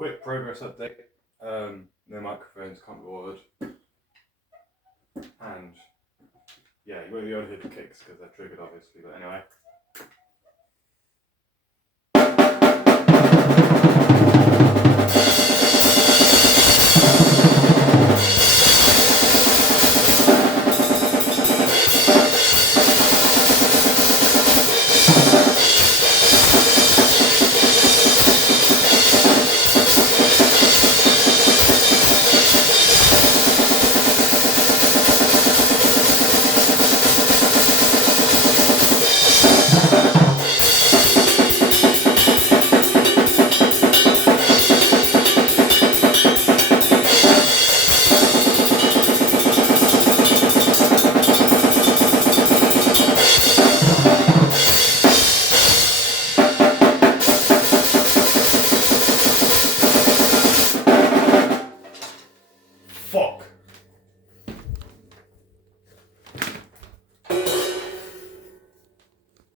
quick progress update. No microphones, can't be bothered. And yeah, you won't be able to hear the kicks because they're triggered, obviously. But anyway,